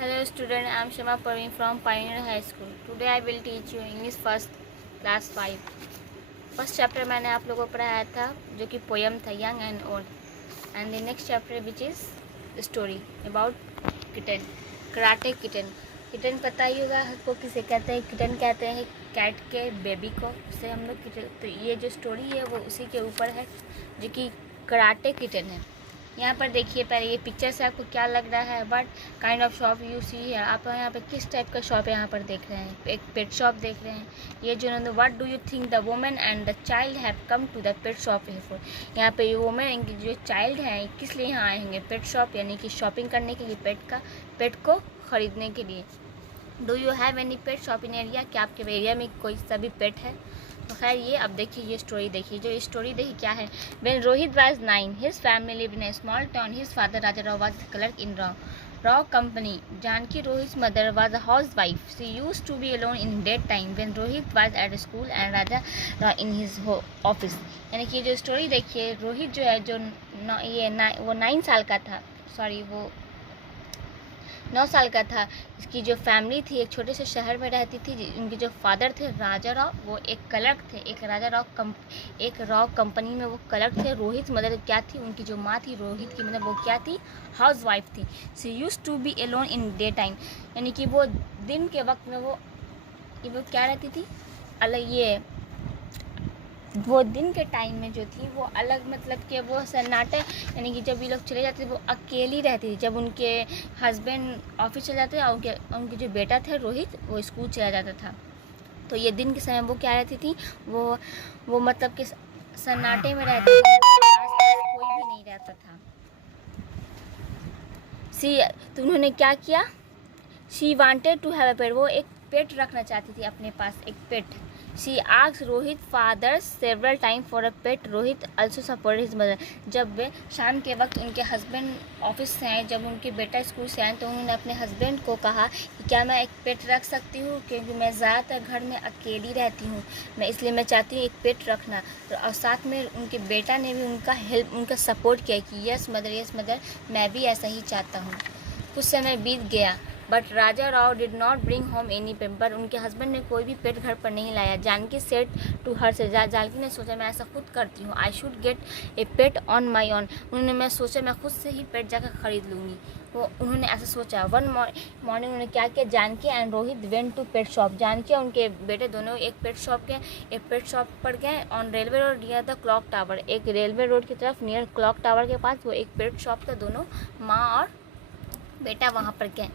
Hello student, I am Shama Parveen from Pioneer High School. Today I will teach you English first class 5. First chapter मैंने आप लोगों को पढ़ाया था जो कि पोयम था young and old and the next chapter which is story about kitten, karate kitten. Kitten पता ही होगा आपको किसे कहते हैं। किटन कहते हैं कैट के बेबी को, उसे हम लोग किटन। तो ये जो स्टोरी है वो उसी के ऊपर है जो कि कराटे किटन है। यहाँ पर देखिए पहले ये पिक्चर से आपको क्या लग रहा है, but kind of shop you see है। आप यहाँ पे किस टाइप का शॉप यहाँ पर देख रहे हैं? एक पेट शॉप देख रहे हैं। ये जो है what do you think the women and the child have come to the pet shop for. यहाँ पे ये वुमेन जो चाइल्ड है किस लिए यहाँ आए होंगे? पेट शॉप यानी कि शॉपिंग करने के लिए, पेट को ख़रीदने के लिए। Do you have any pet shop in area? क्या आपके एरिया में कोई सभी पेट है? तो खैर ये अब देखिए ये स्टोरी देखिए। जो स्टोरी देखिए क्या है। When Rohit was 9, his family lived in a small town. His father Raja Rao was a clerk in Rao company. Janki Rohit's mother was a housewife. She used to be alone in daytime when Rohit was at school and Raja Rao in his office. यानी कि जो story देखिए, रोहित जो है वो 9 साल का था, सॉरी वो 9 साल का था। इसकी जो फैमिली थी एक छोटे से शहर में रहती थी। उनके जो फादर थे राजा राव, वो एक क्लर्क थे, एक राव कंपनी में वो क्लर्क थे। रोहित मदर क्या थी? उनकी जो माँ थी रोहित की मदर, वो क्या थी? हाउस वाइफ थी। She used to be alone in daytime, यानी कि वो दिन के वक्त में वो क्या रहती थी? अलग वो दिन के टाइम में जो थी वो अलग, मतलब कि वो सन्नाटे, यानी कि जब ये लोग चले जाते थे वो अकेली रहती थी। जब उनके हस्बैंड ऑफिस चले जाते और उनके जो बेटा थे रोहित वो स्कूल चला जाता था, तो ये दिन के समय वो क्या रहती थी? वो मतलब कि सन्नाटे में रहती थी, आसपास कोई भी नहीं रहता था। तो उन्होंने क्या किया? She wanted to have a pet, वो एक पेट रखना चाहती थी अपने पास, एक pet. She asked Rohit father several time for a pet. Rohit also supported his mother. जब वे शाम के वक्त उनके हस्बैंड ऑफिस से आए, जब उनके बेटा स्कूल से आए, तो उन्होंने अपने हस्बैंड को कहा कि क्या मैं एक पेट रख सकती हूँ, क्योंकि मैं ज़्यादातर घर में अकेली रहती हूँ, इसलिए मैं चाहती हूँ एक पेट रखना। और साथ में उनके बेटा ने भी उनका सपोर्ट किया कि यस मदर, मैं भी ऐसा ही चाहता हूँ। कुछ समय बीत गया but Raja Rao did not bring home any पेट, पर उनके हस्बैंड ने कोई भी पेट घर पर नहीं लाया। जानकी सेड टू हर से, जानकी ने सोचा मैं ऐसा खुद करती हूँ। I should get A pet on my own, मैं सोचा मैं खुद से ही पेट जाकर ख़रीद लूँगी। उन्होंने ऐसा सोचा। वन मॉर्निंग उन्होंने क्या किया? Janaki and Rohit went to pet shop. Janaki और उनके बेटे दोनों एक पेट शॉप पर गए on railway road near the clock tower. एक रेलवे रोड की तरफ नियर क्लॉक टावर के पास वो एक पेट शॉप था। दोनों माँ और बेटा वहाँ पर गए।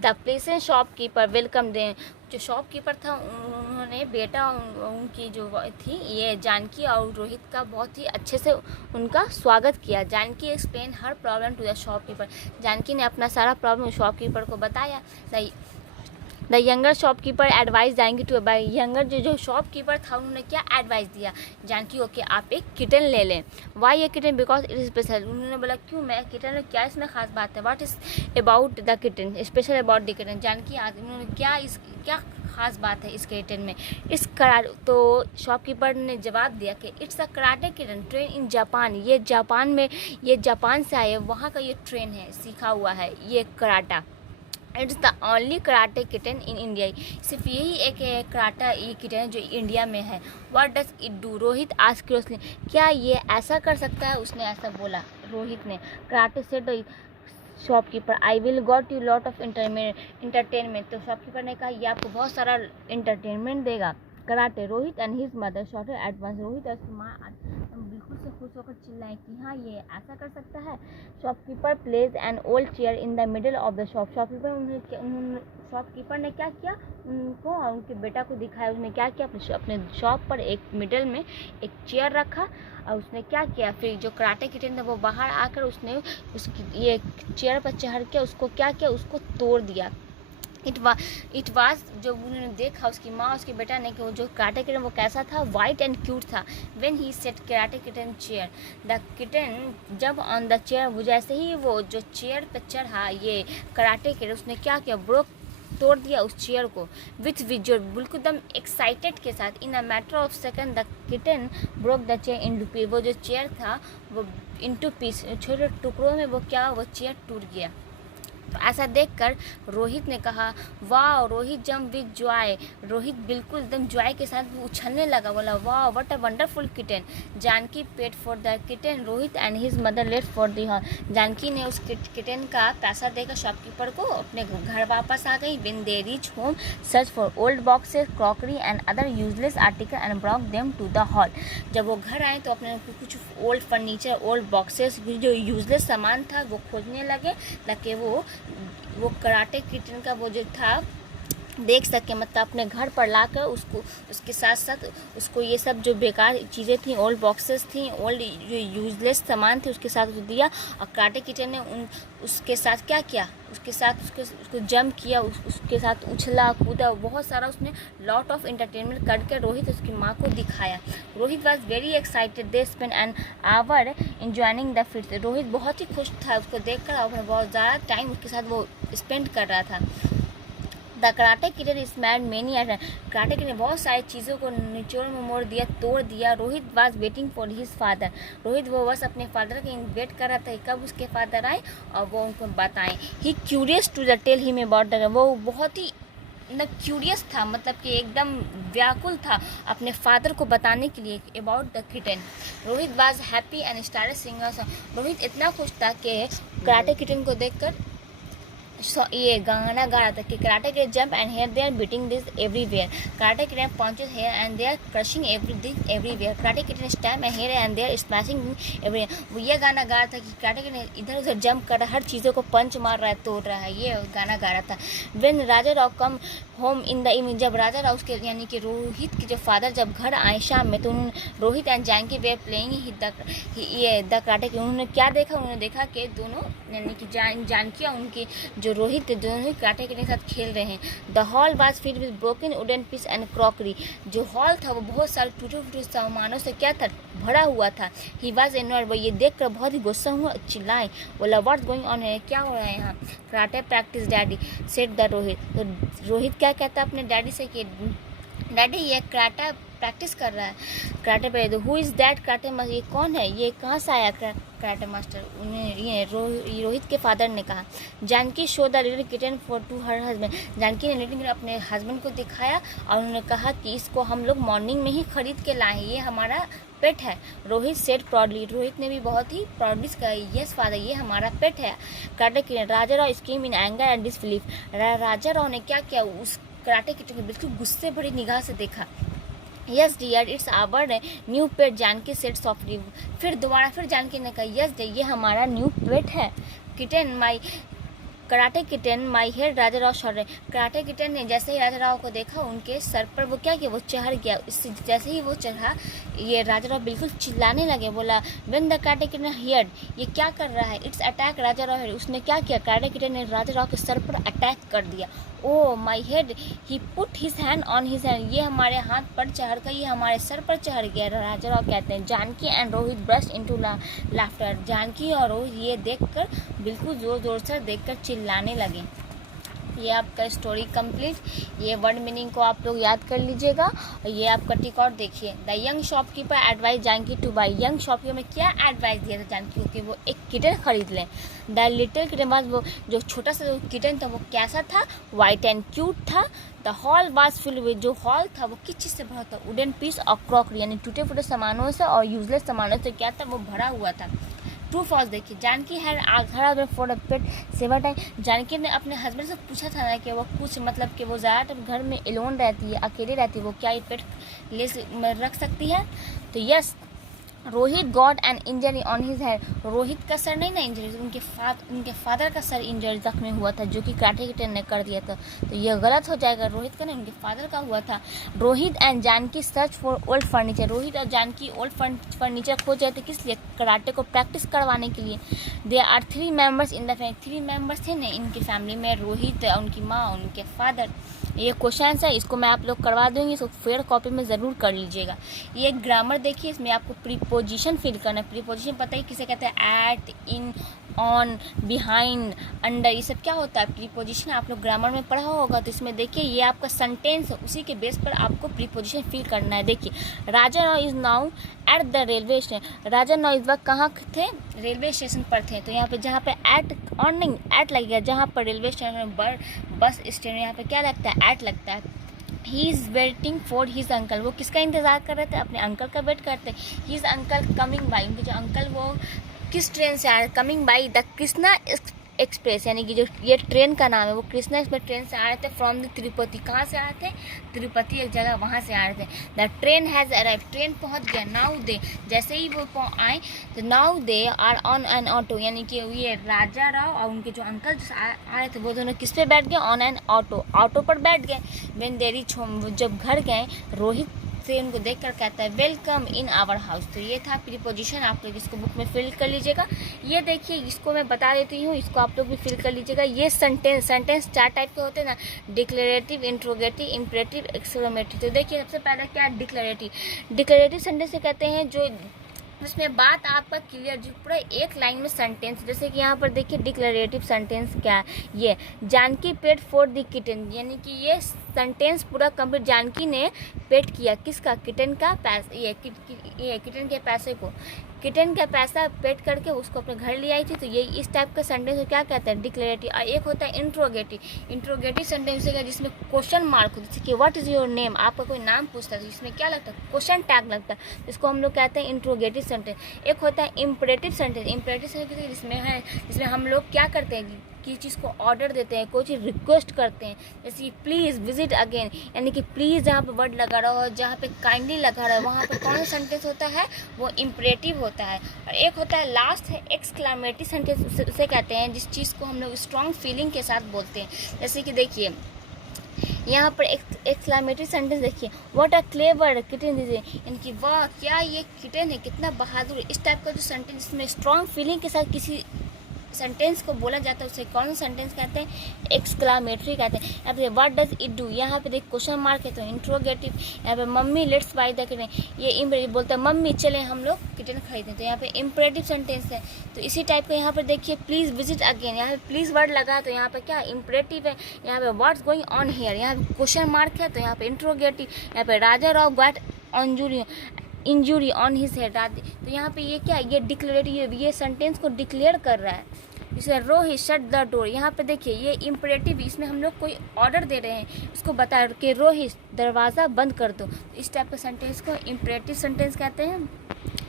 द प्लेसेंट शॉपकीपर वेलकम दे, जो शॉपकीपर था उन्होंने बेटा उनकी जो थी ये जानकी और रोहित का बहुत ही अच्छे से उनका स्वागत किया। Janaki explain her problem to the shopkeeper, Janaki ने अपना सारा प्रॉब्लम शॉपकीपर को बताया। The younger shopkeeper advise Janaki to buy, younger जो शॉपकीपर था उन्होंने क्या एडवाइस दिया जानकी को कि आप एक किटन ले लें। वाई ये kitten? Because it is special. उन्होंने बोला क्यों? मैं किटन में क्या इसमें खास बात है? What is about the kitten special about the kitten? Janaki आज उन्होंने क्या खास बात है इस किटन में? तो शॉपकीपर ने जवाब दिया कि it's a karate kitten train in Japan. ये जापान से आए, वहाँ का ये ट्रेन है, सीखा हुआ है ये karate. It's the only karate kitten in India, सिर्फ यही एक कराटा ये किटन है जो इंडिया में है। What does it do? Rohit asked curiously, क्या ये ऐसा कर सकता है? उसने ऐसा बोला रोहित ने। कराटे से तो shopkeeper I will got you lot of entertainment, तो शॉपकीपर ने कहा ये आपको बहुत सारा इंटरटेनमेंट देगा। Karate Rohit and his mother shouted at once, Rohit और उसकी माँ बिल्कुल से खुश होकर चिल्लाएं कि हाँ ये ऐसा कर सकता है। Shopkeeper place an old chair in the middle of the shop. Shopkeeper ने क्या किया? उनको और उनके बेटा को दिखाया। उसने क्या किया? अपने शॉप पर एक मिडल में एक चेयर रखा और उसने क्या किया? फिर जो कराटे किटन था वो बाहर आकर उसने उसकी ये चेयर पर चढ़ के उसको क्या किया? उसको तोड़ दिया। इट वाज जब उन्होंने देखा उसकी माँ उसके बेटा ने कि वो जो कराटे किटन वो कैसा था? वाइट एंड क्यूट था। When he set karate kitten chair, the kitten जब ऑन द चेयर, वो जैसे ही वो जो चेयर पे चढ़ा ये कराटे किटन, उसने क्या किया? तोड़ दिया उस चेयर को विथ विजुअल, बिल्कुल एकदम एक्साइटेड के साथ। In a matter of second the kitten broke the chair in two piece, वो जो चेयर था वो इन टू पीस, छोटे टुकड़ों में वो चेयर टूट गया। तो ऐसा देखकर रोहित ने कहा, वाह। Rohit jump with joy, Rohit बिल्कुल एकदम जॉय के साथ उछलने लगा, बोला वाह what a wonderful kitten. Janaki paid for the kitten, Rohit and his mother left for the hall. Janaki ने उस किटन का पैसा देकर शॉपकीपर को अपने घर वापस आ गई। When they reach home search for old boxes, crockery and other useless article and brought them to the hall. जब वो घर आए तो अपने कुछ ओल्ड फर्नीचर, ओल्ड बॉक्सेस, जो यूजलेस सामान था वो खोजने लगे ताकि वो कराटे किटन का वो जो था देख सके, मतलब अपने घर पर लाकर उसके साथ साथ उसको ये सब जो बेकार चीज़ें थी, ओल्ड बॉक्सेस थी, ओल्ड जो यूजलेस सामान थे उसके साथ दिया। और कराटे किटन ने उसके साथ क्या किया, उसके साथ उसको जंप किया, उसके साथ उछला कूदा, बहुत सारा उसने लॉट ऑफ एंटरटेनमेंट करके रोहित उसकी माँ को दिखाया। Rohit was very excited, they spend an hour enjoying the fit. Rohit बहुत ही खुश था उसको देखकर और बहुत ज़्यादा टाइम उसके साथ वो स्पेंड कर रहा था। The karate kitten is mad many at, karate kitten ने बहुत सारी चीज़ों को निचोड़ में मोड़ दिया, तोड़ दिया। Rohit was waiting for his father, Rohit वो बस अपने फादर के वेट कर रहा था कब उसके फादर आए और वो उनको बताएं। He curious to the tell him about the, वो बहुत ही क्यूरियस था, मतलब कि एकदम व्याकुल था अपने फादर को बताने के लिए about the kitten. Rohit was happy and started singing a song, Rohit इतना खुश था कि कराटे किटन को देखकर ये गाना गा रहा था कि karate kitten jump and here they are beating this everywhere, karate kitten punches here and they are crushing everything everywhere, karate kitten stamp and here and they are smashing everywhere. वो ये गाना गा रहा था कि कराटे किटन इधर उधर jump कर रहा है, हर चीज़ों को पंच मार रहा है, तोड़ रहा है, ये गाना गा रहा था। When Raja Rao come home in the evening, जब राजा राव उसके यानी कि रोहित के जो फादर जब घर आए शाम में, तो उन्होंने Rohit and Janaki were playing ये द कराटे, उन्होंने क्या देखा, उन्होंने देखा कि दोनों यानी कि जानकी और उनके जो रोहित थे दोनों ही कराटे किटन के साथ खेल रहे हैं। The hall was filled with broken wooden piece and crockery, जो हॉल था वो बहुत सारे टूटे फूटे सामानों से क्या था, भरा हुआ था। ही वाज एनॉयड, वो ये देखकर बहुत ही गुस्सा हुआ, चिल्लाए, बोला व्हाट्स गोइंग ऑन है, क्या हो रहा है यहाँ। Karate practice daddy said the Rohit, तो रोहित क्या कहता है अपने डैडी से कि डैडी ये कराटा प्रैक्टिस कर रहा है, कराटे पे। Who is that karate master, ये कौन है, ये कहाँ से आया कराटे मास्टर, उन्हें ये रोहित के फादर ने कहा। Janaki show the little kitten for to her husband, Janaki ने लिटिल किटन अपने हस्बैंड को दिखाया और उन्होंने कहा कि इसको हम लोग मॉर्निंग में ही खरीद के लाए हैं, ये हमारा पेट है। रोहित सेड प्राउडली, रोहित ने भी बहुत ही प्राउडली कहा, यस फादर ये हमारा पेट है। Karate kitten Raja Rao scream in anger and disbelief, Raja Rao ने क्या किया, उस कराटे किटन को बिल्कुल गुस्से भरी निगाह से देखा। Yes dear it's our new pet, Janaki said softly, फिर दोबारा फिर जानकी ने कहा यस डियर ये हमारा न्यू पेट है। Kitten my karate kitten my head, Raja Rao shot रहे, कराटे किटन ने जैसे ही राजा राव को देखा उनके सर पर वो क्या किया, वो चढ़ गया। इससे जैसे ही वो चढ़ा ये राजा राव बिल्कुल चिल्लाने लगे, बोला when the karate kitten heard, ये क्या कर रहा है, it's attack Raja Rao head, उसने क्या किया, कराटे किटन ने राजा राव के सर पर अटैक कर दिया। Oh my head, he put his hand on his hand, ये हमारे हाथ पर चढ़ कर ये हमारे सर पर चढ़ गया, राजा राव कहते हैं। Janaki and Rohit brush into laughter, Janaki और रोहित ये देखकर बिल्कुल जोर जोर से देखकर चिल्लाने लगे। ये आपका स्टोरी कंप्लीट, ये वर्ड मीनिंग को आप लोग याद कर लीजिएगा। ये आपका टिक और देखिए। The young shopkeeper advise Janaki to buy, young shopkeeper में क्या एडवाइस दिया था जानकी को कि वो एक किटन खरीद लें। द लिटिल किटन बाद वो जो छोटा सा जो किटन था वो कैसा था, वाइट एंड क्यूट था। The hall was filled with, जो हॉल था वो किस चीज़ से भरा था, वुडन पीस और क्रॉकरी यानी टूटे फूटे सामानों से और यूजलेस सामानों से क्या था, वो भरा हुआ था। ट्रू फॉल्स देखिए, Janaki had asked for a pet saver time, Janaki ने अपने हस्बैंड से पूछा था ना कि वो कुछ मतलब कि वो ज़्यादातर घर में एलोन रहती है, अकेले रहती है, वो क्या ये पेट ले रख सकती है। तो yes Rohit got an injury on his head, Rohit का सर नहीं ना इंजरी, उनके फादर का सर इंजरी जख्मी हुआ था जो कि कराटे किटन ने कर दिया था, तो ये गलत हो जाएगा, रोहित का नहीं उनके फादर का हुआ था। Rohit and Janaki search for old furniture, Rohit और जानकी ओल्ड फर्नीचर खोज रहे थे, किस लिए, कराटे को प्रैक्टिस करवाने के लिए। They are 3 members in the family, 3 members थे ना इनकी फैमिली में, रोहित, उनकी माँ, उनके फादर। ये क्वेश्चन है, इसको मैं आप लोग करवा दूँगी, इसको फेयर कॉपी में ज़रूर कर लीजिएगा। ये ग्रामर देखिए, इसमें आपको प्रीपोजिशन फिल करना है। प्रीपोजिशन पता ही किसे कहते हैं, at, in, on, behind, under, ये सब क्या होता है? प्रीपोजिशन। आप लोग ग्रामर में पढ़ा होगा। तो इसमें देखिए ये आपका सेंटेंस है, उसी के बेस पर आपको प्रीपोजिशन फिल करना है। देखिए Raja Rao is now at the railway station. Raja Rao इस वक्त कहाँ थे? रेलवे स्टेशन पर थे। तो यहाँ पे जहाँ पे एट ऑन नहीं एट लगेगा, जहाँ पर रेलवे स्टेशन बस स्टैंड यहाँ पे क्या लगता है? एट लगता है। He is waiting for his uncle. वो किसका इंतज़ार कर रहे थे? अपने अंकल का वेट करते। His uncle coming by. उनके जो अंकल वो किस ट्रेन से आ रहे? Coming by the Krishna express, यानी कि जो ये ट्रेन का नाम है वो कृष्णा एक्सप्रेस ट्रेन से आ रहे थे फ्रॉम द तिरुपति। कहाँ से आ रहे थे? तिरुपति एक जगह, वहाँ से आ रहे थे। The train has arrive. Train पहुँच गया। नाउ दे, जैसे ही वो आए तो now they are on an auto, यानी कि ये राजा राव और उनके जो अंकल आ रहे थे वो दोनों किस पे बैठ गए? ऑन एन ऑटो, ऑटो पर बैठ गए। व्हेन दे रीच होम, जब घर गए रोहित से उनको देखकर कहता है वेलकम इन आवर हाउस। तो ये था प्रीपोजिशन। आप लोग इसको बुक में फिल कर लीजिएगा। ये देखिए इसको मैं बता देती हूँ, इसको आप लोग भी फिल कर लीजिएगा। ये सेंटेंस 4 टाइप के होते हैं ना, डिक्लेरेटिव, इंट्रोगेटिव, इम्परेटिव, एक्सक्लेमेटिव। तो देखिए सबसे पहले क्या है? डिक्लेरेटिव सेंटेंस से कहते हैं जो उसमें बात आपका क्लियर, जो पूरा एक लाइन में सेंटेंस। जैसे कि यहाँ पर देखिए डिक्लेरेटिव सेंटेंस क्या है? ये Janaki paid for the kitten, यानी कि ये सेंटेंस पूरा कंप्लीट। जानकी ने पेड किया किसका? किटन का पैसा, ये किटन के पैसे को, किटन का पैसा पेड करके उसको अपने घर ले आई थी। तो ये इस टाइप का सेंटेंस को क्या कहते हैं? डिक्लेरेटिव। और एक होता है इंट्रोगेटिव सेंटेंस है जिसमें क्वेश्चन मार्क होता है। जैसे कि व्हाट इज योर नेम, आपका कोई नाम पूछता है तो इसमें क्या लगता है? क्वेश्चन टैग लगता है। इसको हम लोग कहते हैं इंट्रोगेटिव सेंटेंस। एक होता है इम्परेटिव सेंटेंस जिसमें हम लोग क्या करते हैं किसी चीज़ को ऑर्डर देते हैं, कोई चीज़ रिक्वेस्ट करते हैं। जैसे प्लीज़ विजिट अगेन, यानी कि प्लीज़ जहाँ पे वर्ड लगा रहा हो, जहाँ पे काइंडली लगा रहा है, वहाँ पे कौन सा सेंटेंस होता है? वो इम्परेटिव होता है। और एक होता है लास्ट है एक्सक्लामेटरी सेंटेंस, उसे कहते हैं जिस चीज़ को हम लोग स्ट्रॉन्ग फीलिंग के साथ बोलते हैं। जैसे कि देखिए यहाँ पर एक्सक्लामेटरी सेंटेंस देखिए, what a clever kitten is, यानी कि वाह क्या ये किटन है, कितना बहादुर। इस टाइप का जो सेंटेंस जिसमें स्ट्रॉन्ग फीलिंग के साथ किसी सेंटेंस को बोला जाता है उसे कौन सा सेंटेंस कहते हैं? एक्सक्लामेटरी कहते हैं। यहाँ पे व्हाट डज इट डू, यहाँ पे देख क्वेश्चन मार्क है तो इंट्रोगेटिव। यहाँ पे mummy let's by the kitten, ये इम्परेटिव, बोलता है मम्मी चले हम लोग किटन खरीदें, तो यहाँ पे इम्परेटिव सेंटेंस है। तो इसी टाइप का यहाँ पर देखिए प्लीज़ विजिट अगेन, यहाँ पे प्लीज़ वर्ड लगा तो यहाँ पे क्या इम्परेटिव है। यहाँ पे व्हाट्स गोइंग ऑन हियर, यहाँ पे क्वेश्चन मार्क है तो यहाँ पे इंट्रोगेटिव। यहाँ पे Raja Rao got injury on his head, तो यहाँ पे ये क्या है? ये डिक्लेरेटिव, ये सेंटेंस को डिक्लेयर कर रहा है। इसे रोहित शट द डोर, यहाँ पे देखिए ये इम्परेटिव, इसमें हम लोग कोई ऑर्डर दे रहे हैं, इसको बता कि रोहित दरवाज़ा बंद कर दो। इस टाइप के सेंटेंस को इम्परेटिव सेंटेंस कहते हैं।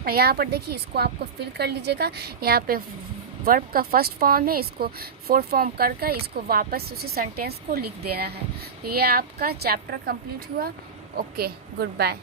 यहाँ पर देखिए इसको आपको फिल कर लीजिएगा। यहाँ पे वर्ब का फर्स्ट फॉर्म है, इसको फोर्थ फॉर्म कर इसको वापस उसी सेंटेंस को लिख देना है। तो ये आपका चैप्टर कंप्लीट हुआ। Okay, good bye.